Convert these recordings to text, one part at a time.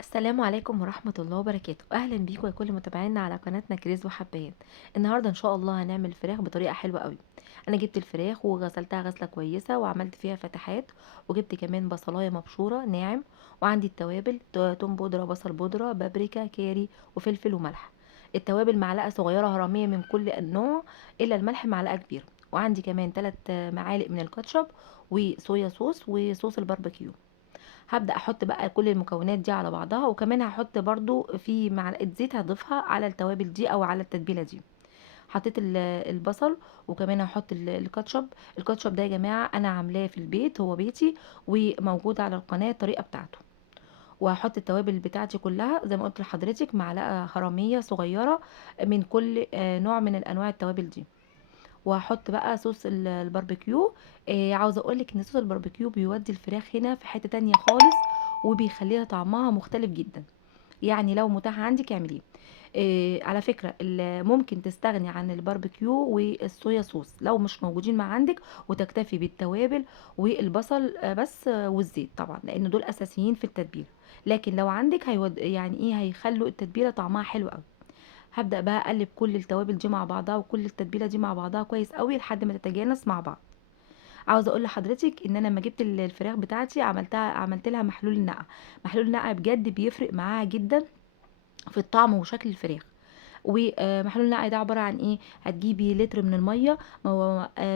السلام عليكم ورحمة الله وبركاته. أهلا بيكم يا كل متابعينا على قناتنا كريز وحبات. النهاردة إن شاء الله هنعمل فراخ بطريقة حلوة قوي. أنا جبت الفراخ وغسلتها غسلة كويسة وعملت فيها فتحات، وجبت كمان بصلاية مبشورة ناعم، وعندي التوابل توم بودرة، بصل بودرة، بابريكا، كاري، وفلفل وملح. التوابل معلقة صغيرة هرمية من كل نوع إلا الملح معلقة كبيرة، وعندي كمان 3 معالق من الكاتشب وصويا صوص وصوص الباربيكيو. هبدأ احط بقى كل المكونات دي على بعضها، وكمان هحط برضو في معلقة زيت هضيفها على التوابل دي او على التتبيلة دي. حطيت البصل، وكمان هحط الكاتشب. الكاتشب ده يا جماعة انا عاملاه في البيت، هو بيتي وموجود على القناة الطريقة بتاعته. وهحط التوابل بتاعتي كلها زي ما قلت لحضرتك، معلقة هرمية صغيرة من كل نوع من الانواع التوابل دي. وهحط بقى صوص الباربيكيو. عاوزه اقولك ان صوص الباربيكيو بيودي الفراخ هنا في حته تانية خالص، وبيخليها طعمها مختلف جدا. يعني لو متاح عندك اعمليه. على فكره ممكن تستغني عن الباربيكيو والصويا صوص لو مش موجودين مع عندك، وتكتفي بالتوابل والبصل بس، والزيت طبعا لان دول اساسيين في التتبيله. لكن لو عندك يعني ايه هيخلوا التتبيله طعمها حلو قوي. هبدأ بقى اقلب كل التوابل دي مع بعضها وكل التتبيله دي مع بعضها كويس قوي لحد ما تتجانس مع بعض. عاوزه اقول لحضرتك ان انا لما جبت الفراخ بتاعتي عملت لها محلول النقع. محلول النقع بجد بيفرق معاها جدا في الطعم وشكل الفراخ. ومحلول النقع ده عباره عن ايه؟ هتجيبي لتر من الميه،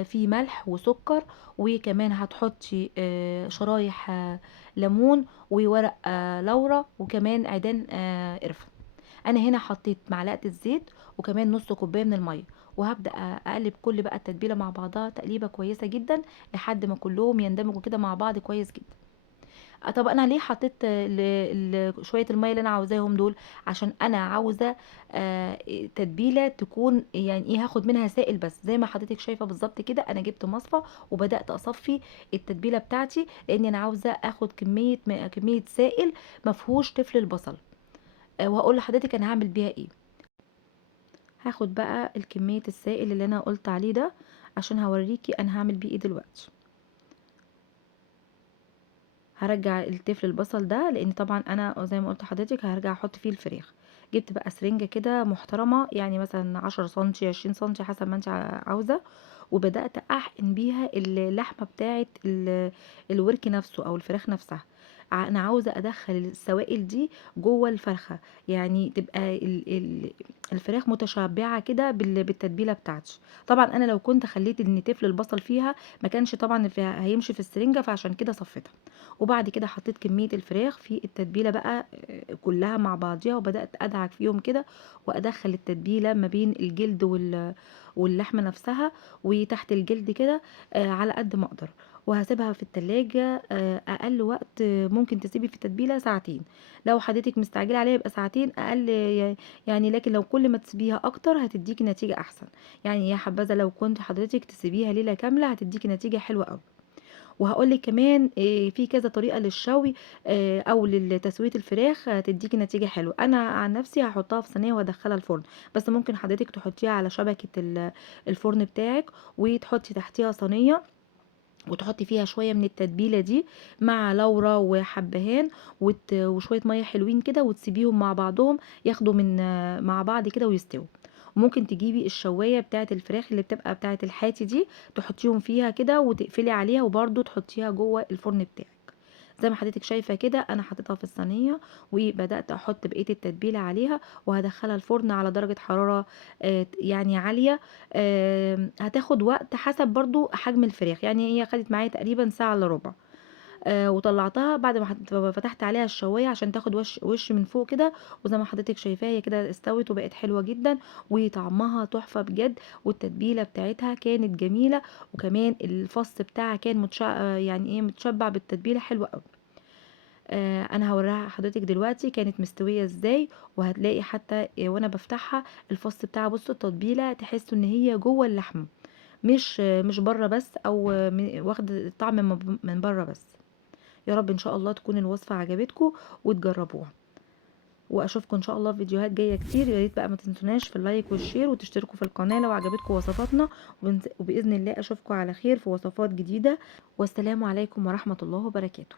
فيه ملح وسكر، وكمان هتحطي شرايح ليمون، وورق لورا، وكمان عيدان قرفه. انا هنا حطيت معلقه الزيت وكمان نص كوبايه من الميه، وهبدا اقلب كل بقى التتبيله مع بعضها تقليبه كويسه جدا لحد ما كلهم يندمجوا كده مع بعض كويس جدا. طب انا ليه حطيت شويه الميه اللي انا عاوزاهم دول؟ عشان انا عاوزه تتبيله تكون يعني ايه، هاخد منها سائل بس زي ما حضرتك شايفه بالظبط كده. انا جبت مصفى وبدات اصفي التتبيله بتاعتي، لان انا عاوزه اخد كميه سائل مفهوش تفل البصل. وهقول لحضرتك انا هعمل بيها ايه. هاخد بقى الكمية السائل اللي انا قلت عليه ده، عشان هوريكي انا هعمل بيه ايه دلوقتي. هرجع التفل البصل ده، لان طبعا انا زي ما قلت لحضرتك هرجع احط فيه الفراخ. جبت بقى سرنجة كده محترمة، يعني مثلا 10 سنتي 20 سنتي حسب ما انت عاوزة، وبدأت احقن بيها اللحمة بتاعت الورك نفسه او الفراخ نفسها. انا عاوزة ادخل السوائل دي جوه الفرخة، يعني تبقى الفراخ متشبعة كده بالتتبيلة بتاعتي. طبعا انا لو كنت خليت ان تفل البصل فيها ما كانش طبعا هيمشي في السرنجة، فعشان كده صفيتها. وبعد كده حطيت كمية الفراخ في التتبيلة بقى كلها مع بعضيها، وبدأت أدعك فيهم كده، وأدخل التتبيلة ما بين الجلد واللحمة نفسها، وتحت الجلد كده على قد ما أقدر. وهسيبها في التلاجة أقل وقت ممكن تسيبي في التتبيلة ساعتين. لو حضرتك مستعجلة عليها يبقى ساعتين أقل يعني، لكن لو كل ما تسيبيها أكتر هتديكي نتيجة أحسن. يعني يا حبذا لو كنت حضرتك تسيبيها ليلة كاملة هتديكي نتيجة حلوة أوي. وهقول لك كمان في كذا طريقه للشوي او لتسويه الفراخ تديكي نتيجه حلوه. انا عن نفسي هحطها في صينيه وادخلها الفرن، بس ممكن حضرتك تحطيها على شبكه الفرن بتاعك، وتحطي تحتيها صينيه، وتحطي فيها شويه من التتبيله دي مع لورا وحبهان، وشويه ميه حلوين كده، وتسيبيهم مع بعضهم ياخدوا من مع بعض كده ويستووا. وممكن تجيبي الشوايه بتاعه الفراخ اللي بتبقى بتاعه الحاتي دي، تحطيهم فيها كده وتقفلي عليها، وبرده تحطيها جوه الفرن بتاعك. زي ما حضرتك شايفه كده انا حطيتها في الصينيه، وبدات احط بقيه التتبيله عليها، وهدخلها الفرن على درجه حراره يعني عاليه. هتاخد وقت حسب برضو حجم الفراخ، يعني هي خدت معايا تقريبا ساعه الا ربع. وطلعتها بعد ما فتحت عليها الشوايه عشان تاخد وش من فوق كده. وزي ما حضرتك شايفاها هي كده استوت وبقت حلوه جدا، وطعمها تحفه بجد، والتتبيله بتاعتها كانت جميله، وكمان الفص بتاعها كان يعني ايه متشبع بالتتبيله حلوه قوي. انا هوريها حضرتك دلوقتي كانت مستويه ازاي. وهتلاقي حتى وانا بفتحها الفص بتاعها، بصوا التتبيله تحسوا ان هي جوه اللحمه، مش بره بس، او واخد الطعم من بره بس. يا رب ان شاء الله تكون الوصفه عجبتكم وتجربوها. واشوفكم ان شاء الله في فيديوهات جايه كتير. يا ريت بقى ما تنسوناش في اللايك والشير وتشتركوا في القناه لو عجبتكم وصفاتنا. وباذن الله اشوفكم على خير في وصفات جديده. والسلام عليكم ورحمه الله وبركاته.